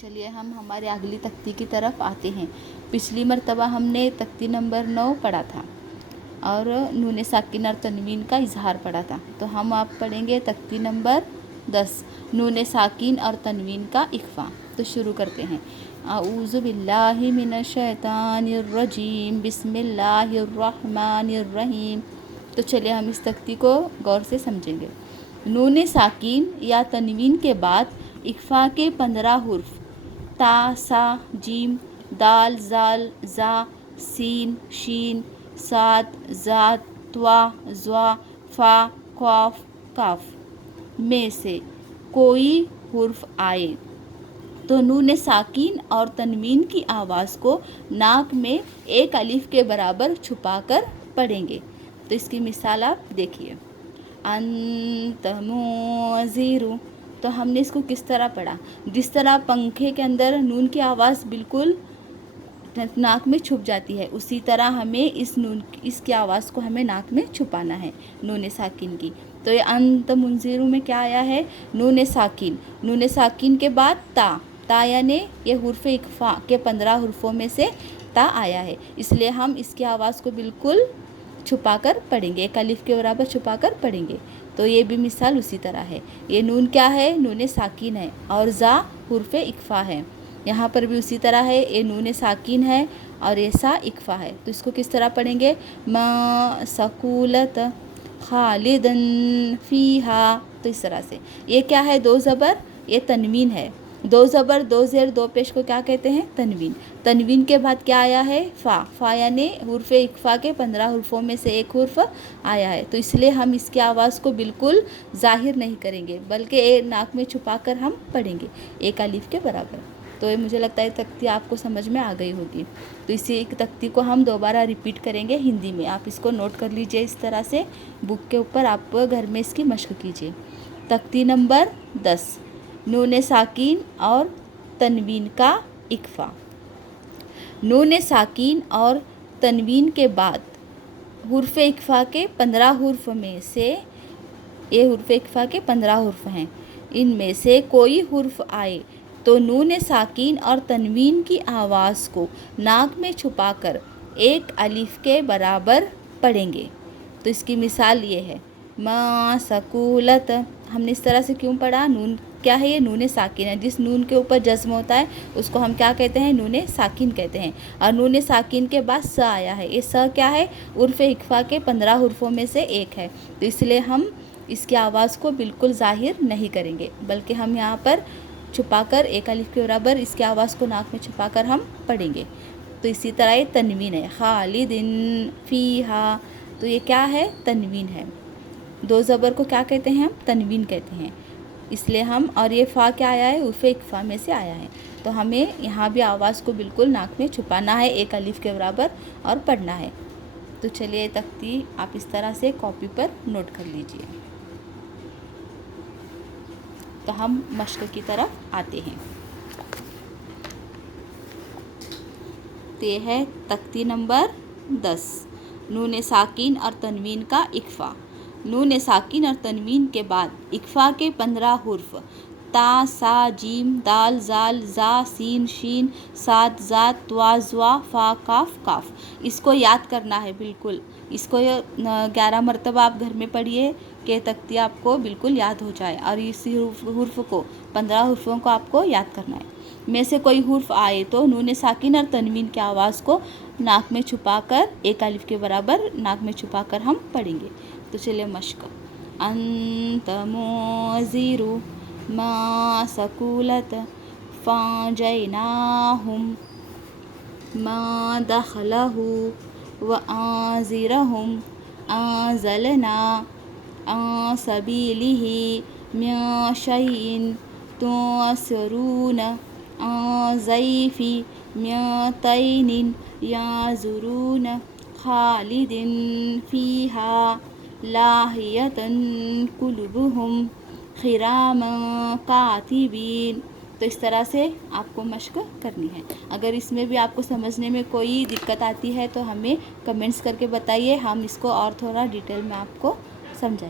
چلیے ہم ہمارے اگلی تختی کی طرف آتے ہیں۔ پچھلی مرتبہ ہم نے تختی نمبر 9 پڑھا تھا اور نون ساکن اور تنوین کا اظہار پڑھا تھا، تو ہم آپ پڑھیں گے تختی نمبر 10 نون ساکن اور تنوین کا اخفا۔ تو شروع کرتے ہیں۔ اعوذ باللہ من الشیطان الرجیم، بسم اللہ الرحمن الرحیم۔ تو چلیے ہم اس تختی کو غور سے سمجھیں گے۔ نون ساکن یا تنوین کے بعد اخفا کے 15 حرف تا، سا، جیم، دال، زال، زا، سین، شین، صاد، ذات، طوا، ظا، فا، قاف، کاف میں سے کوئی حرف آئے تو نون ساکن اور تنوین کی آواز کو ناک میں ایک الف کے برابر چھپا کر پڑھیں گے۔ تو اس کی مثال آپ دیکھیے۔ انت منذر، تو ہم نے اس کو کس طرح پڑھا؟ جس طرح پنکھے کے اندر نون کی آواز بالکل ناک میں چھپ جاتی ہے، اسی طرح ہمیں اس کی آواز کو ہمیں ناک میں چھپانا ہے نون ساکن کی۔ تو یہ انت منذر میں کیا آیا ہے؟ نون ساکن۔ نون ساکن کے بعد تا یعنی یہ حرف اخفا کے 15 حرفوں میں سے تا آیا ہے، اس لیے ہم اس کی آواز کو بالکل چھپا کر پڑھیں گے، ایک الف کے برابر چھپا کر پڑھیں گے۔ تو یہ بھی مثال اسی طرح ہے۔ یہ نون کیا ہے؟ نون ساکن ہے اور زا حرف اخفا ہے۔ یہاں پر بھی اسی طرح ہے، یہ نون ساکن ہے اور یہ سا اخفا ہے۔ تو اس کو کس طرح پڑھیں گے؟ ما ثقولت خالدن فیہا، تو اس طرح سے۔ یہ کیا ہے؟ 2 زبر، یہ تنوین ہے۔ 2 زبر 2 زیر 2 پیش کو کیا کہتے ہیں؟ تنوین۔ تنوین کے بعد کیا آیا ہے؟ فا یعنی حرف اخفا کے 15 حرفوں میں سے ایک حرف آیا ہے، تو اس لیے ہم اس کی آواز کو بالکل ظاہر نہیں کریں گے بلکہ ناک میں چھپا کر ہم پڑھیں گے ایک الف کے برابر۔ تو یہ مجھے لگتا ہے تختی آپ کو سمجھ میں آ گئی ہوگی۔ تو اسی تختی کو ہم دوبارہ ریپیٹ کریں گے ہندی میں، آپ اس کو نوٹ کر لیجئے اس طرح سے بک کے اوپر، آپ گھر میں اس کی مشق کیجئے۔ تختی نمبر 10 نون ساکن اور تنوین کا اخفا۔ نون ساکن اور تنوین کے بعد حرف اخفا کے 15 حرف میں سے، یہ حرف اخفا کے 15 حرف ہیں، ان میں سے کوئی حرف آئے تو نون ساکن اور تنوین کی آواز کو ناک میں چھپا کر ایک الف کے برابر پڑھیں گے۔ تو اس کی مثال یہ ہے، ما ثقولت، ہم نے اس طرح سے کیوں پڑھا؟ نون کیا ہے؟ یہ نون ساکن ہے، جس نون کے اوپر جزم ہوتا ہے اس کو ہم کیا کہتے ہیں؟ نون ساکن کہتے ہیں، اور نون ساکن کے بعد سا آیا ہے، یہ سا کیا ہے؟ حرف اخفا کے 15 حرفوں میں سے ایک ہے، تو اس لیے ہم اس کی آواز کو بالکل ظاہر نہیں کریں گے بلکہ ہم یہاں پر چھپا کر ایک الف کے برابر اس کی آواز کو ناک میں چھپا کر ہم پڑھیں گے۔ تو اسی طرح یہ تنوین ہے، خالدن فیہا، تو یہ کیا ہے؟ تنوین ہے۔ 2 زبر کو کیا کہتے ہیں؟ ہم تنوین کہتے ہیں، اس لیے ہم، اور یہ فا کیا آیا ہے؟ حرف اخفا میں سے آیا ہے، تو ہمیں یہاں بھی آواز کو بالکل ناک میں چھپانا ہے ایک الف کے برابر اور پڑھنا ہے۔ تو چلیے تختی آپ اس طرح سے کاپی پر نوٹ کر لیجئے۔ تو ہم مشق کی طرف آتے ہیں۔ تو یہ ہے تختی نمبر 10 نون ساکن اور تنوین کا اخفا۔ نون ساکن اور تنوین کے بعد اخفا کے 15 حرف تا، سا، جیم، دال، زال، زا، سین، شین، صاد، ذات، طوا، ظا، فا، کاف، کاف۔ اس کو یاد کرنا ہے بالکل، اس کو 11 مرتبہ آپ گھر میں پڑھیے کہ تختی آپ کو بالکل یاد ہو جائے، اور اسی حرف کو 15 حرفوں کو آپ کو یاد کرنا ہے۔ میں سے کوئی حرف آئے تو نون ساکن اور تنوین کی آواز کو ناک میں چھپا کر ایک الف کے برابر ناک میں چھپا کر ہم پڑھیں گے۔ تو چلیے مشق۔ انت منذر ما ثقولت فانجیناہم ما دخلہ وانذرہم انزلنا عن سبیلہ من شیء تعصرون عن ضیف مئتین ینظرون خالدین فیہا لاہیۃ قلوبہم خراما کاتبین۔ تو اس طرح سے آپ کو مشق کرنی ہے۔ اگر اس میں بھی آپ کو سمجھنے میں کوئی دقت آتی ہے تو ہمیں کمنٹس کر کے بتائیے، ہم اس کو اور تھوڑا ڈیٹیل میں آپ کو سمجھائیں گے۔